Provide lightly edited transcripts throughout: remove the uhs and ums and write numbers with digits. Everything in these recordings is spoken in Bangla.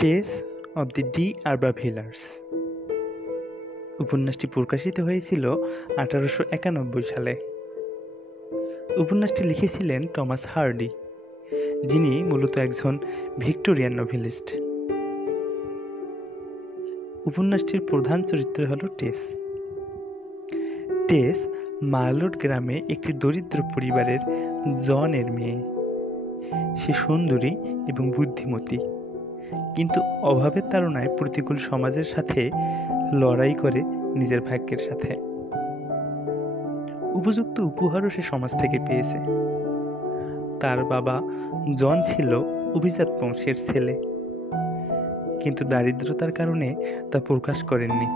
টেস অব দি ডি আরবাভিলার্স উপন্যাসটি প্রকাশিত হয়েছিল 1891 সালে। উপন্যাসটি লিখেছিলেন টমাস হার্ডি, যিনি মূলত একজন ভিক্টোরিয়ান নভেলিস্ট। উপন্যাসটির প্রধান চরিত্র হল টেস। টেস মার্লোট গ্রামে একটি দরিদ্র পরিবারের জনের মেয়ে। সে সুন্দরী এবং বুদ্ধিমতী, কিন্তু অভাবের তাড়নায় প্রতিকূল সমাজের সাথে লড়াই করে নিজের ভাগ্যের সাথে। উপযুক্ত উপহারও সে সমাজ থেকে পেয়েছে। তার বাবা জন ছিল অভিজাত বংশের ছেলে, কিন্তু দারিদ্রতার কারণে তা প্রকাশ করেননি।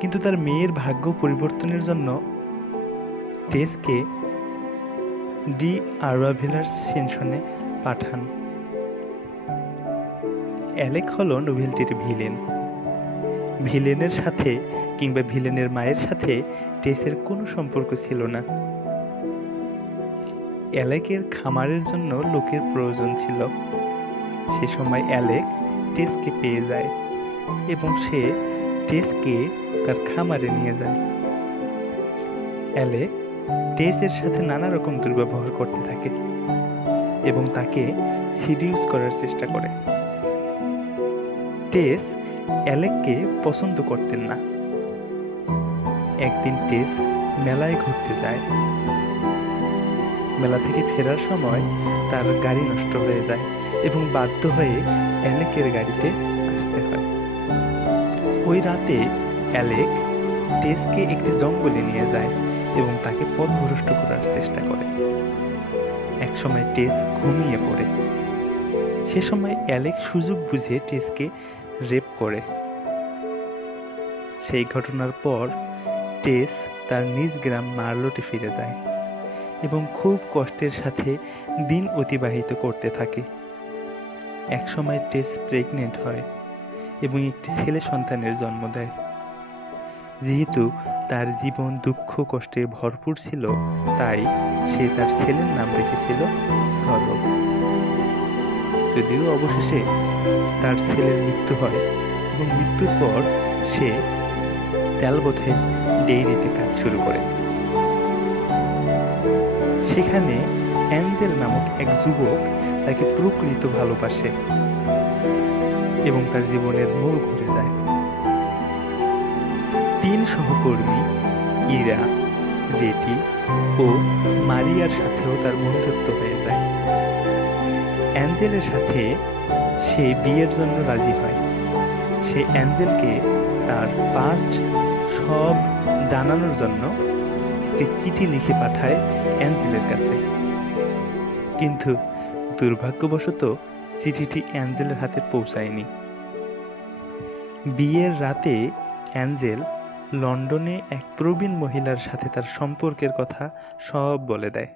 কিন্তু তার মেয়ের ভাগ্য পরিবর্তনের জন্য টেসকে ডি আরবাভিলার্স সেনশনে পাঠান। অ্যালেক হল নোভেলটির ভিলেন। ভিলেনের সাথে কিংবা ভিলেনের মায়ের সাথে টেসের কোনো সম্পর্ক ছিল না। অ্যালেকের খামারের জন্য লোকের প্রয়োজন ছিল। সে সময় অ্যালেক টেসকে পেয়ে যায় এবং সে টেসকে তার খামারে নিয়ে যায়। অ্যালেক টেসের সাথে নানা রকম দুর্ব্যবহার করতে থাকে এবং তাকে সিডিউস করার চেষ্টা করে। টেস অ্যালেককে পছন্দ করতেন না। একদিন টেস মেলায় ঘুরতে যায়। মেলা থেকে ফেরার সময় তার গাড়ি নষ্ট হয়ে যায় এবং বাধ্য হয়ে অ্যালেকের গাড়িতে আসতে হয়। ওই রাতে অ্যালেক টেসকে একটি জঙ্গলে নিয়ে যায় এবং তাকে পথভ্রষ্ট করার চেষ্টা করে। একসময় টেস ঘুমিয়ে পড়ে। সে সময় অ্যালেক সুযোগ বুঝে টেসকে রেপ করে। সেই ঘটনার পর টেস তার নিজ গ্রাম মার্লোটে ফিরে যায় এবং খুব কষ্টের সাথে দিন অতিবাহিত করতে থাকে। একসময় টেস প্রেগনেন্ট হয় এবং একটি ছেলে সন্তানের জন্ম দেয়। যেহেতু তার জীবন দুঃখ কষ্টে ভরপুর ছিল, তাই সে তার ছেলের নাম রেখেছিল সরো। যদিও অবশেষে তার ছেলের মৃত্যু হয় এবং মৃত্যুর পর সে ট্যালবোথেস ডেইরিতে কাজ শুরু করে। সেখানে অ্যাঞ্জেল নামক এক যুবক তাকে প্রকৃত ভালোবাসে এবং তার জীবনের মোড় ঘুরে যায়। 3 সহকর্মী ইরা, রেটি ও মারিয়ার সাথেও তার বন্ধুত্ব হয়ে যায়। অ্যাঞ্জেলের সাথে সে বিয়ের জন্য রাজি হয়। সে অ্যাঞ্জেলকে তার পাস্ট সব জানানোর জন্য একটি চিঠি লিখে পাঠায় অ্যাঞ্জেলের কাছে। কিন্তু দুর্ভাগ্যবশত চিঠিটি অ্যাঞ্জেলের হাতে পৌঁছায়নি। বিয়ের রাতে অ্যাঞ্জেল লন্ডনে এক প্রবীণ মহিলার সাথে তার সম্পর্কের কথা সব বলে দেয়।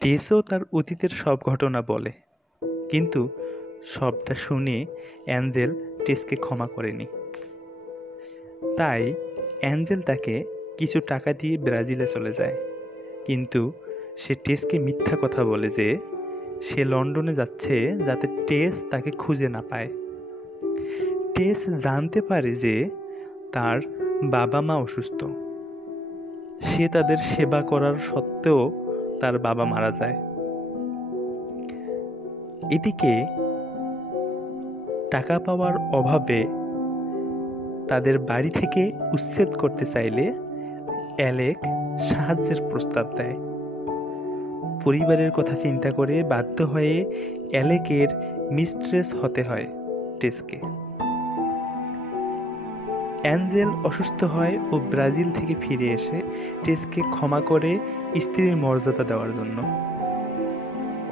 টেসও তার অতীতের সব ঘটনা বলে, কিন্তু সবটা শুনে অ্যাঞ্জেল টেসকে ক্ষমা করেনি। তাই অ্যাঞ্জেল তাকে কিছু টাকা দিয়ে ব্রাজিলে চলে যায়, কিন্তু সে টেসকে মিথ্যা কথা বলে যে সে লন্ডনে যাচ্ছে যাতে টেস তাকে খুঁজে না পায়। টেস জানতে পারে যে তার বাবা মা অসুস্থ। সে তাদের সেবা করার সত্ত্বেও তার বাবা মারা যায়। এদিকে টাকা পাওয়ার অভাবে তাদের বাড়ি থেকে উচ্ছেদ করতে চাইলে অ্যালেক সাহায্যের প্রস্তাব দেয়। পরিবারের কথা চিন্তা করে বাধ্য হয়ে অ্যালেকের মিস্ট্রেস হতে হয় টেসকে। অ্যাঞ্জেল অসুস্থ হয় ও ব্রাজিল থেকে ফিরে এসে টেসকে ক্ষমা করে স্ত্রীর মর্যাদা দেওয়ার জন্য।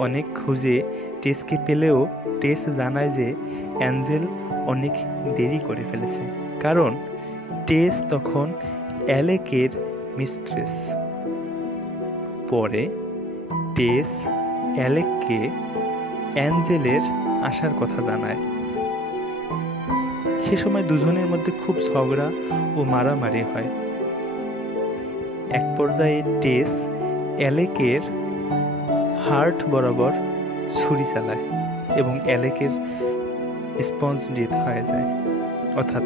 অনেক খুঁজে টেসকে পেলেও টেস জানায় যে অ্যাঞ্জেল অনেক দেরি করে ফেলেছে, কারণ টেস তখন অ্যালেকের মিস্ট্রেস। পরে টেস অ্যালেককে অ্যাঞ্জেলের আসার কথা জানায়। সে সময় দুজনের মধ্যে খুব ঝগড়া ও মারামারি হয়। এক পর্যায়ে টেস অ্যালেকের হার্ট বরাবর ছুরি চালায় এবং অ্যালেকের স্পঞ্জ ডেথ হয়ে যায়, অর্থাৎ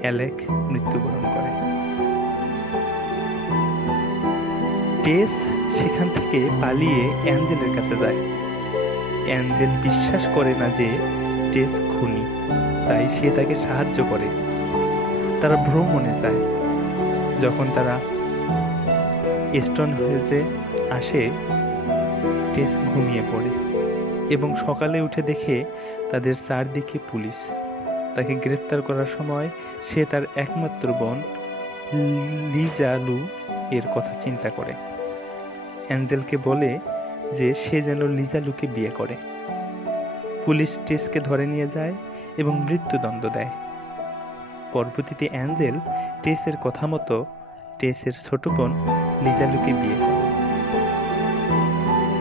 অ্যালেক মৃত্যুবরণ করে। টেস সেখান থেকে পালিয়ে অ্যাঞ্জেলের কাছে যায়। অ্যাঞ্জেল বিশ্বাস করে না যে টেস খুনি, তাই সে তাকে সাহায্য করে। তারা ভ্রমণে যায়। যখন তারা স্টোন হয়েছে আসে, টেস ঘুমিয়ে পড়ে এবং সকালে উঠে দেখে তাদের চারদিকে পুলিশ। তাকে গ্রেফতার করার সময় সে তার একমাত্র বোন লিজা লু এর কথা চিন্তা করে। অ্যাঞ্জেলকে বলে যে সে যেন লিজা লুকে বিয়ে করে। পুলিশ টেসকে ধরে নিয়ে যায় এবং মৃত্যুদণ্ড দেয়। পরবর্তীতে অ্যাঞ্জেল টেসের কথা মতো টেসের ছোট বোন লিজা লুকে বিয়ে করে।